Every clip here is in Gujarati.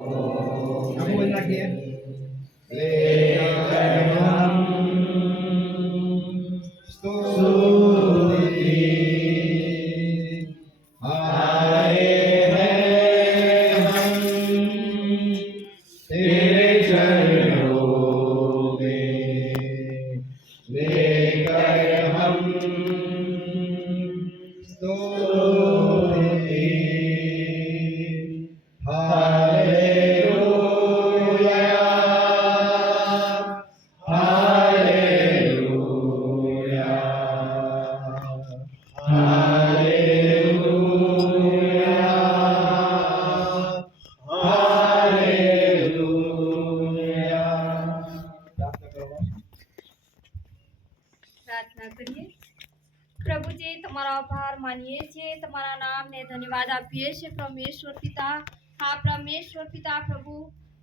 हम बोल रखिए लेकर हम स्तुति आए हैं हम तेरे चरणों में लेकर हम स्तुति प्रार्थना करिए। प्रभु जी તમારો આભાર માનીએ છીએ, તમારા નામને ધન્યવાદ આપીએ છીએ પરમેશ્વર પિતા। હા પરમેશ્વર પિતા પ્રભુ,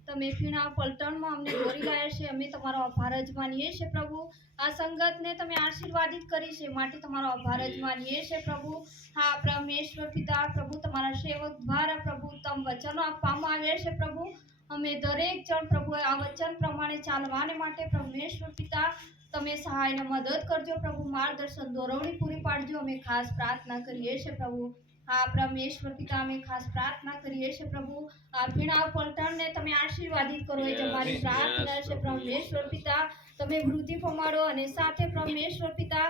તમે ફીણા પલટણમાં અમને દોરી લાયા છે, અમે તમારો આભાર જ માનીએ છીએ પ્રભુ। આ સંગતને તમે આશીર્વાદિત કરી છે માટે તમારો આભાર જ માનીએ છીએ પ્રભુ। હા પરમેશ્વર પિતા પ્રભુ, તમારા સેવક દ્વારા પ્રભુ તમ વચનો આપવામાં આવ્યા છે પ્રભુ। અમે દરેક જણ પ્રભુ આ વચન પ્રમાણે ચાલવાને માટે પરમેશ્વર પિતા તમે સહાયને મદદ કરજો પ્રભુ, માર્ગદર્શન દોરવણી પૂરી પાડજો। અમે ખાસ પ્રાર્થના કરીએ છીએ પ્રભુ। હા પરમેશ્વર પિતા, અમે ખાસ પ્રાર્થના કરીએ છીએ પ્રભુ, આ ભીણા પલટણને તમે આશીર્વાદિત કરો એ જ અમારી પ્રાર્થના છે પરમેશ્વર પિતા। તમે વૃદ્ધિ પમાડો અને સાથે પરમેશ્વર પિતા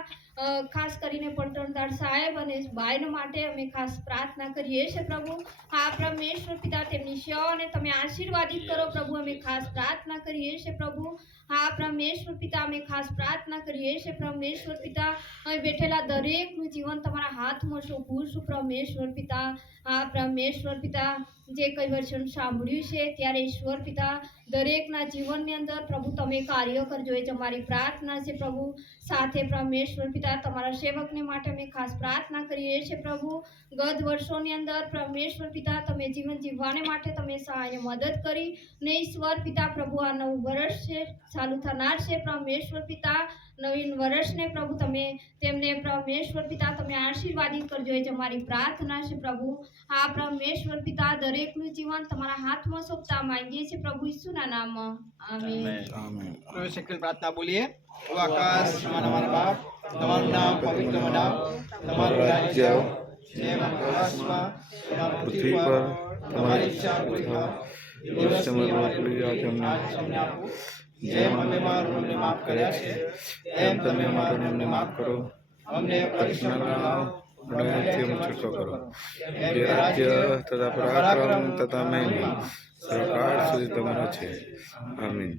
ખાસ કરીને પલટણદાર સાહેબ અને ભાઈનો માટે અમે ખાસ પ્રાર્થના કરીએ છીએ પ્રભુ। હા પરમેશ્વર પિતા, તેમની સેવાને તમે આશીર્વાદિત કરો પ્રભુ, અમે ખાસ પ્રાર્થના કરીએ છીએ પ્રભુ। હા પરમેશ્વર પિતા, અમે ખાસ પ્રાર્થના કરીએ છીએ પરમેશ્વર પિતા, અહીં બેઠેલા દરેકનું જીવન તમારા હાથમાં સોંપું છું પરમેશ્વર પિતા। હા પરમેશ્વર પિતા, જે કઈ વચન સાંભળ્યું છે ત્યારે ઈશ્વર પિતા દરેકના જીવનની અંદર પ્રભુ તમે કાર્ય કરજો એ જ અમારી પ્રાર્થના છે પ્રભુ। સાથે પરમેશ્વર પિતા, તમારા સેવકને માટે અમે ખાસ પ્રાર્થના કરીએ છીએ પ્રભુ। ગત વર્ષોની અંદર પરમેશ્વર પિતા તમે જીવન જીવવાને માટે તમે સહાયને મદદ કરી ને ઈશ્વર પિતા પ્રભુ, આ નવું વર્ષ છે ચાલુ થનાર છે પરમેશ્વર પિતા, નવીન વર્ષને પ્રભુ તમે તેમને પરમેશ્વર પિતા તમે આશીર્વાદિત કરજો એ જ અમારી પ્રાર્થના છે પ્રભુ। આ પરમેશ્વર પિતા દરેકનું જીવન તમારા હાથમાં સોંપતા માંગીએ છીએ પ્રભુ ઈસુના નામમાં, આમીન। આમીન। શક્તિ પ્રાર્થના બોલીએ। ઓ આકાશ અમારા બાપ, તમારું નામ પવિત્ર બનાવ, તમારું રાજ્ય જેમ આકાશમાં તેમ પૃથ્વી પર તમારી ઈચ્છા પૂરી થાય દિવસ અમને આપો, જેમ અમે મારું માફ કર્યા છે તેમ તમે અમારું અમને માફ કરો, અમને પરીક્ષણ લાવો અને છૂટો કરો। રાજ્ય તથા પરાક્રમ તથા મહિમા સરકાર સુધી તમારો છે, આમીન।